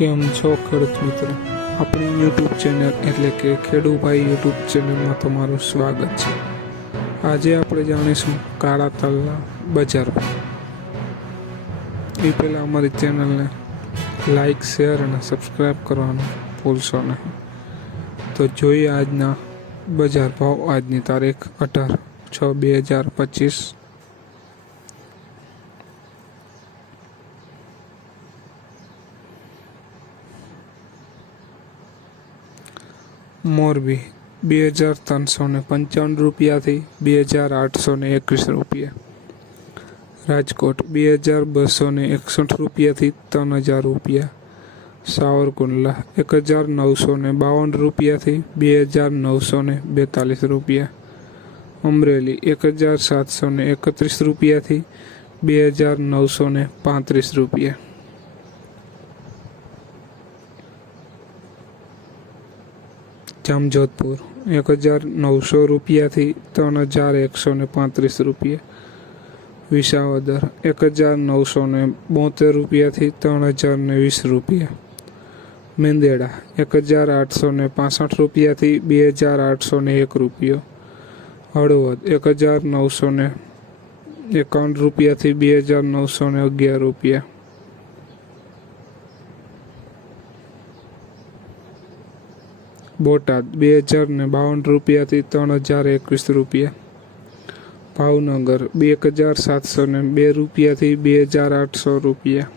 કેમ છો ખેડૂત મિત્રો? આપણી યુટ્યુબ ચેનલ એટલે કે ખેડૂભાઈ યુટ્યુબ ચેનલમાં તમારું સ્વાગત છે. આજે આપણે જાણીશું કાળા તલના બજાર ભાવ. એ પહેલાં અમારી ચેનલને લાઈક, શેર અને સબસ્ક્રાઈબ કરવાનું ભૂલશો નહીં. તો જોઈએ આજના બજાર ભાવ. આજની તારીખ 18/6/2025. મોરબી 2355 રૂપિયાથી 2821 રૂપિયા. રાજકોટ 2261 રૂપિયાથી 3000 રૂપિયા. સાવરકુંડલા 1952 રૂપિયાથી 2942 રૂપિયા. અમરેલી 1731 રૂપિયાથી 2935 રૂપિયા. જામજોધપુર 1900 રૂપિયાથી 3135 રૂપિયા. વિસાવદર 1972 રૂપિયાથી 3020 રૂપિયા. મેંદેડા 1865 રૂપિયાથી 2801 રૂપિયો. હળવદ 1951 રૂપિયાથી 2911 રૂપિયા. બોટાદ 2052 રૂપિયાથી 3021 રૂપિયા. ભાવનગર 1702 રૂપિયાથી 2800 રૂપિયા.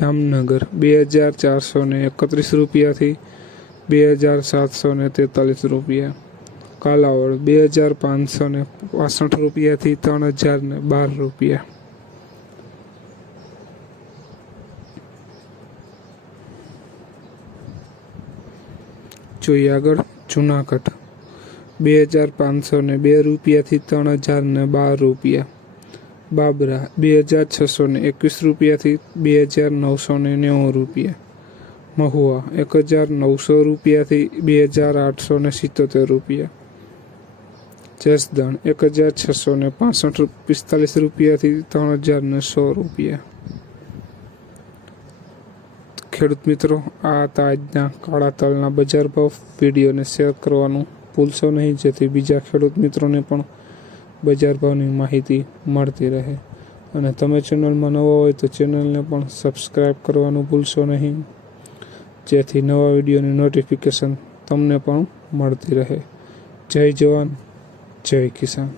જામનગર 2431 રૂપિયાથી 2743 રૂપિયા. કાલાવડ 2565 રૂપિયાથી 3012 રૂપિયા. જોઈએ આગળ જુનાગઢ 2502 રૂપિયાથી 3012 રૂપિયા. બાબરા 2621 રૂપિયાથી 2990 રૂપિયા. મહુવા 1900 રૂપિયાથી 2877 રૂપિયા. જસદણ 1645 રૂપિયાથી 30100 રૂપિયા. ખેડૂત મિત્રો, આ હતા આજના કાળા તલના બજાર ભાવ. વિડીયોને શેર કરવાનું ભૂલશો નહીં, જેથી બીજા ખેડૂત મિત્રોને પણ બજાર ભાવની માહિતી મળતી રહે. અને તમે ચેનલમાં નવા હોય તો ચેનલને પણ સબસ્ક્રાઈબ કરવાનું ભૂલશો નહીં, જેથી નવા વિડીયોની નોટિફિકેશન તમને પણ મળતી રહે. જય જવાન, જય કિસાન.